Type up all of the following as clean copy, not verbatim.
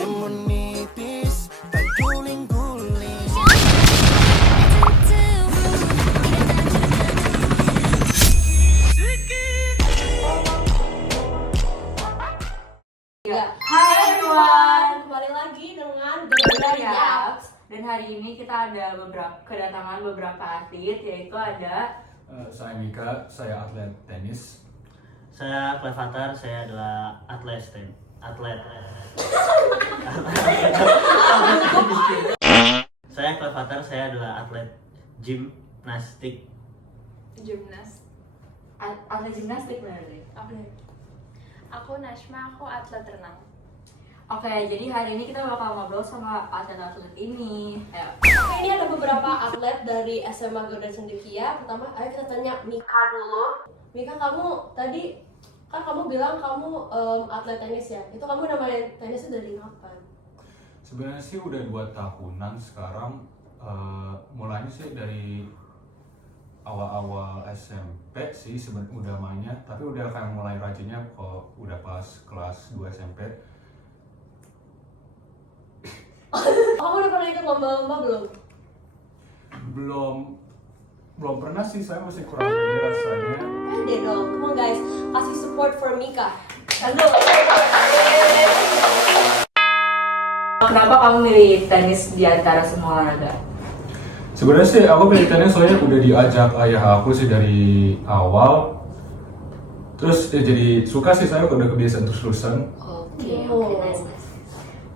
Hai everyone, kembali lagi dengan Ganda Yaps. Dan hari ini kita ada kedatangan beberapa atlet, yaitu ada saya Mika, saya atlet tenis. Saya Clevatar, saya adalah atlet. Saya Clevatar, saya adalah atlet gimnastik. atlet gimnastik benar deh. Aku Nashma, aku atlet renang. Oke, jadi hari ini kita bakal ngobrol sama atlet-atlet ini. Oke, ini ada beberapa atlet dari SMA Garuda Cendekia. Pertama, ayo kita tanya Mika dulu. Mika, kamu tadi kan kamu bilang kamu atlet tenis ya? Itu kamu namanya tenisnya dari kapan? Sebenarnya sih udah 2 tahunan sekarang. Mulainya sih dari awal-awal SMP sih sebenarnya udah mainnya, tapi udah kayak mulai rajinnya kok udah pas kelas 2 SMP. Kamu udah pernah ikut lomba-lomba belum? Belum pernah sih, saya masih kurang pede rasanya. Pede dong, come on guys, kasih support for Mika. Aduh. Kenapa kamu milih tenis di antara semua olahraga? Sebenarnya sih aku pilih tenis soalnya udah diajak ayah aku sih dari awal. Terus jadi suka sih, saya udah kebiasaan terus-terusan. Oke, nice.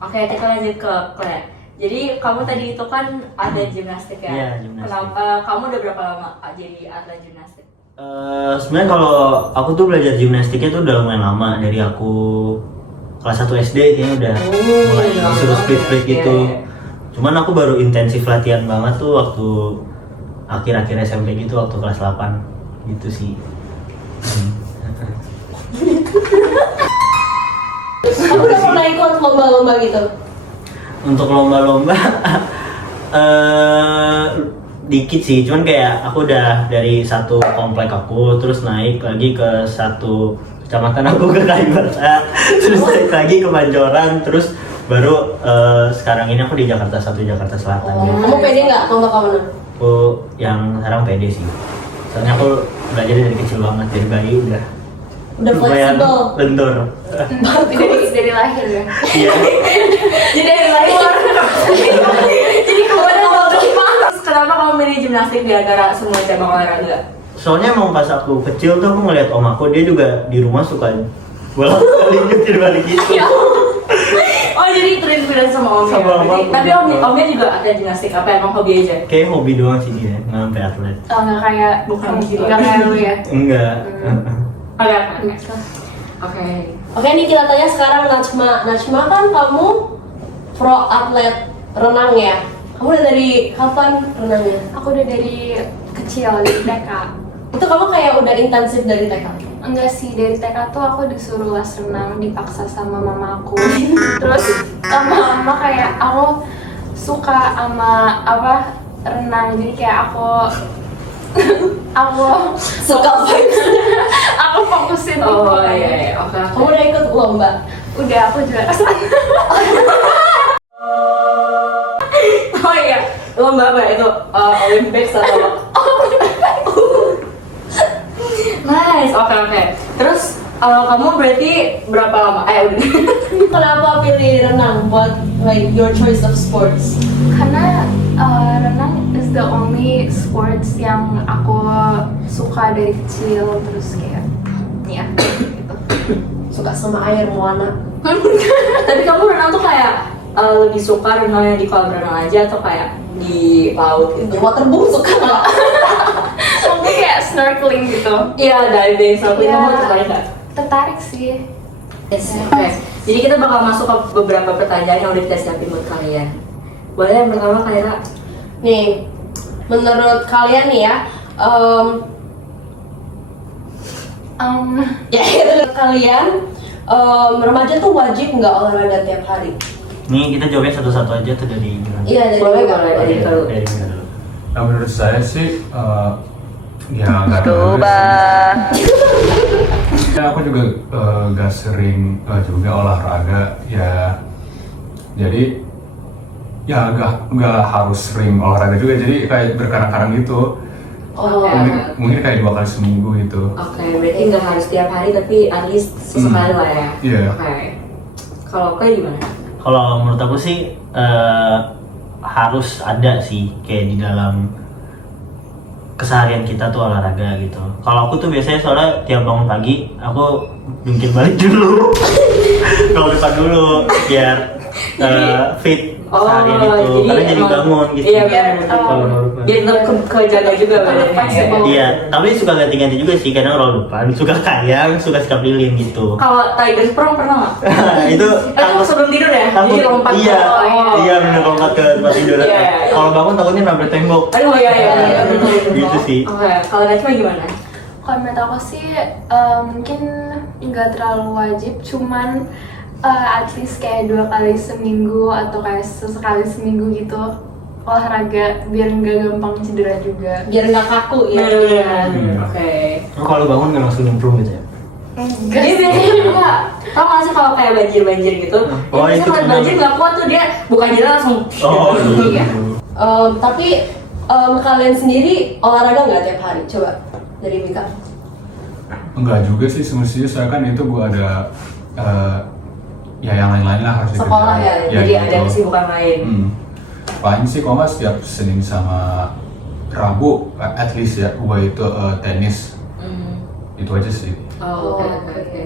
Oke, kita lanjut ke Claire. Jadi kamu tadi itu kan ada gimnastik ya? Iya, gimnastik. Kenapa, kamu udah berapa lama jadi atlet gimnastik? Sebenarnya kalau aku tuh belajar gimnastiknya tuh udah lumayan lama, dari aku kelas 1 SD kayaknya udah mulai disuruh split gitu. Iya. Cuman aku baru intensif latihan banget tuh waktu akhir-akhir SMP gitu, waktu kelas 8 gitu sih. Kamu udah pernah ikut lomba-lomba gitu? Untuk lomba-lomba dikit sih, cuman kayak aku udah dari satu komplek aku terus naik lagi ke satu kecamatan aku ke Kalibata, terus naik lagi ke Pancoran, terus baru sekarang ini aku di Jakarta Selatan. Kamu pede nggak lomba kamu? Aku yang sekarang pede sih, soalnya aku belajar dari kecil banget, dari bayi udah lumayan fleksibel. lentur. dari lahir ya? Iya. Jadi dari lahir. Jadi kemudian terus kenapa kamu milih gimnastik di antara semua cabang olahraga? Soalnya emang pas aku kecil tuh aku ngeliat om aku, dia juga di rumah suka bolak-balik nyetir balik gitu. Oh, jadi terinspirasi sama omnya. Sama om aku. Tapi omnya juga atlet gimnastik, apa emang hobi aja? Kayak hobi doang sih dia, nggak sampai atlet. Oh, nggak kayak nggak kayak lu ya? Enggak. Oke. Oke, nih kita tanya sekarang Najma. Najma kan kamu pro atlet renang ya? Kamu udah dari kapan renangnya? Aku udah dari kecil, dari TK. Itu kamu kayak udah intensif dari TK? Enggak sih, dari TK tuh aku disuruh les renang, dipaksa sama mama aku. Terus lama-lama kayak aku suka sama renang, jadi kayak aku Suka vibes. aku fokusin Oh gitu. iya, oke. Kamu udah ikut lomba? Udah, aku juara. Oh iya, lomba apa itu? Olympics atau apa? Nice, oke. Terus kamu berarti berapa lama? Udah. Kenapa pilih renang buat like your choice of sports? Karena renang is the only sports yang aku suka dari kecil, terus kayak ya gitu. Suka sama air, Moana. Tapi kamu renang tuh kayak lebih suka renangnya di kolam renang aja atau kayak di laut gitu? Waterboom suka nggak? Mungkin kayak snorkeling gitu. Iya, diving, snorkeling. Iya. Kamu tertarik nggak? Tertarik sih. Yes, oke. Jadi kita bakal masuk ke beberapa pertanyaan yang udah kita siapin buat kalian. Boleh yang pertama, Kaira? Nih, menurut kalian nih ya, menurut kalian remaja tuh wajib nggak olahraga tiap hari? Nih kita jawabnya satu-satu aja tuh dari gimana? Iya, dari Boleh, Mika. boleh. Dari dulu. Dari Mika dulu. Nah menurut saya sih ya nggak tahu sih. Ya aku juga nggak sering juga olahraga ya. Jadi ya nggak harus sering olahraga juga, jadi kayak berkarang-karang gitu. Oh, Mungkin kayak 2 kali seminggu gitu. Oke, berarti nggak harus tiap hari tapi at least sesekali lah ya. Iya. Oke. Kalau kayak gimana? Kalau menurut aku sih harus ada sih kayak di dalam keseharian kita tuh olahraga gitu. Kalau aku tuh biasanya soalnya tiap bangun pagi aku jungkir balik dulu. Kalau depan dulu biar fit seharian itu, karena jadi bangun gitu. Iya benar. Biar tetap kejaga juga badannya. Ya. Iya, tapi suka ganti-ganti juga sih, kadang roll depan, suka kayang, suka sikap lilin gitu. Kalau Tiger Sprong pernah nggak? Itu Itu sebelum tidur ya? takut, Jadi lompat iya, ke bawah. iya bener lompat ke tempat tidur. Iya. Kalau bangun takutnya nabrak tembok. Aduh iya. Gitu sih. Oke, kalau Najma gimana? Kalau menurut aku sih mungkin nggak terlalu wajib, cuman at least kayak 2 kali seminggu atau kayak sesekali seminggu gitu olahraga biar nggak gampang cedera juga. biar nggak kaku ya. Benar. Oke. Kalau bangun nggak langsung nyemplung gitu ya? Enggak Jadi biasanya juga, tau gak sih kalau kayak banjir gitu? Oh, Biasanya itu kalau pernah. banjir nggak kuat tuh dia bukan jalan langsung. Oh, Iya. Tapi kalian sendiri olahraga nggak tiap hari? Coba dari Mika. Enggak juga sih semestinya, saya kan itu gua ada ya yang lain-lain lah harus Sekolah dikerjain. ya, Jadi ada gitu. kesibukan lain. Paling sih kalau nggak setiap Senin sama Rabu at least ya gua itu tenis, itu aja sih. Oh, oke.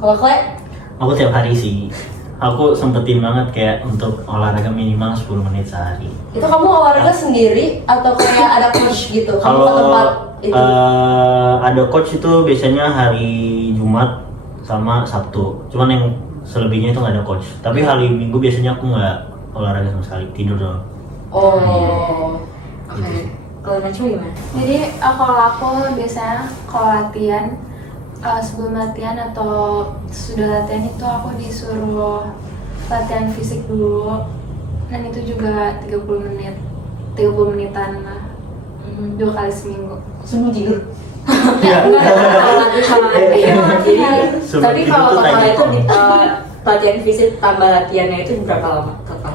Kalau Clay, Aku tiap hari sih. Aku sempetin banget kayak untuk olahraga minimal 10 menit sehari. itu kamu olahraga sendiri atau kayak ada coach gitu? Kamu ke Kalau tempat itu? ada coach itu biasanya hari Jumat sama Sabtu. Cuman yang selebihnya itu nggak ada coach. Tapi hari Minggu biasanya aku nggak olahraga sama sekali, tidur doang. Oh, Oke. Kalau Najma gimana? Jadi kalau aku biasanya kalau latihan sebelum latihan atau sudah latihan itu aku disuruh latihan fisik dulu, dan itu juga 30 menitan lah, 2 kali seminggu. sebelum tidur. Iya. Kalau latihan sama latihan. Jadi, Sebelum tapi tidur kalau tuh totalnya tadi itu kok. latihan fisik tambah latihannya itu berapa lama total?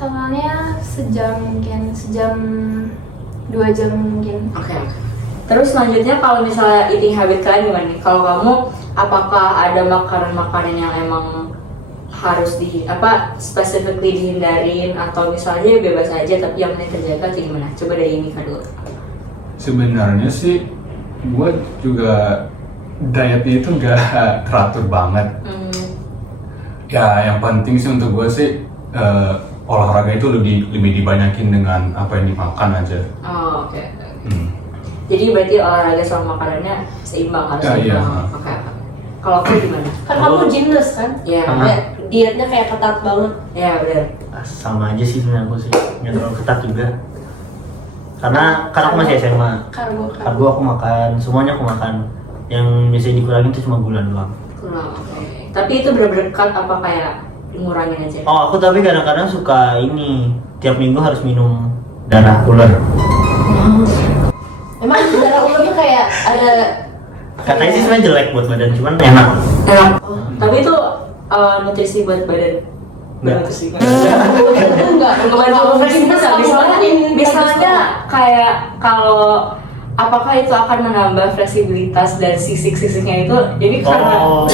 Totalnya sejam, mungkin sejam 2 jam mungkin. Oke. Terus selanjutnya kalau misalnya eating habit kalian gimana nih? Kalau kamu, apakah ada makanan-makanan yang emang harus specifically dihindarin atau misalnya bebas aja tapi yang penting terjaga atau gimana? Coba dari Mika dulu. Sebenarnya sih gue juga dietnya itu nggak teratur banget. Ya yang penting sih untuk gue sih olahraga itu lebih dibanyakin dengan apa yang dimakan aja. Oh, oke. Jadi berarti olahraga sama makanannya seimbang, harus Ya, iya. seimbang. Oke. Kalau aku gimana? Kan kamu gymnast kan? Iya. Kayak dietnya kayak ketat banget. Iya benar. Sama aja sih sebenarnya aku sih, nggak terlalu ketat juga. Karena aku masih SMA. Karbo aku makan, semuanya aku makan. Yang biasanya dikurangin itu cuma gula doang. Kurang. Oke. Tapi itu benar-benar cut apa kayak ngurangin aja? Oh, aku tapi kadang-kadang suka ini, tiap minggu harus minum darah ular. Emang darah ular tuh kayak ada Katanya sih sebenarnya jelek buat badan, cuman enak. Enak. Tapi itu nutrisi buat badan. Nggak. Nutrisi. enggak Bukan nutrisi bisa. Misalnya kayak kalau apakah itu akan menambah fleksibilitas dan sisik-sisiknya itu? Jadi karena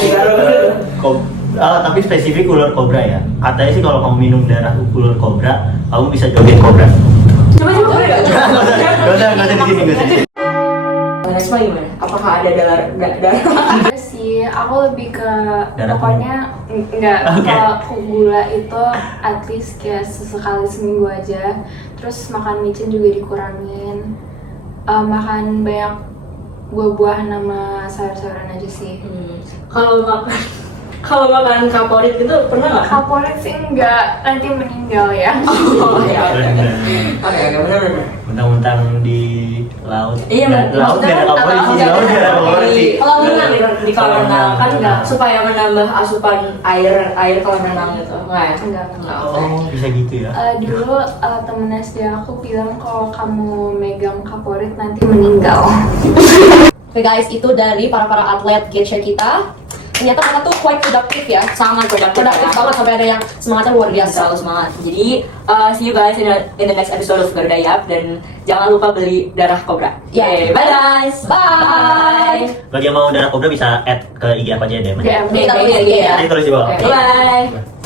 Tapi spesifik ular kobra ya. Katanya sih kalau kamu minum darah ular kobra, kamu bisa joget kobra. coba boleh nggak? Gak usah di sini, gak usah. Najma gimana? Apakah ada darah? Enggak sih, aku lebih ke Darah pokoknya enggak. Oke. Kalau ke gula itu at least kayak sesekali seminggu aja. Terus makan micin juga dikurangin. Makan banyak buah-buahan sama sayur-sayuran aja sih. Kalau makan kaporit gitu pernah nggak? Kaporit sih enggak, nanti meninggal ya. Oh iya. Oke benar. Mentang-mentang di laut. Iya, laut maksudnya gak ada kaporit sih, di laut gak ada kaporit sih. Kalau renang di kolam renang kan Enggak. supaya menambah asupan air kolam renang gitu. Enggak. Oh, bisa gitu ya. Dulu temen SD aku bilang kalau kamu megang kaporit nanti meninggal. Oke guys, itu dari para atlet GC kita. ternyata mereka tuh quite productive ya. Sangat produktif. Produktif banget sampai ada yang semangatnya luar biasa. Selalu semangat. Jadi see you guys in the next episode of Garuda Yap, dan jangan lupa beli darah kobra. Yeah. Bye guys. Bye. Bagi yang mau darah kobra bisa add ke IG apa aja DM. DM. Kita tulis ya. Nanti tulis di bawah. Bye.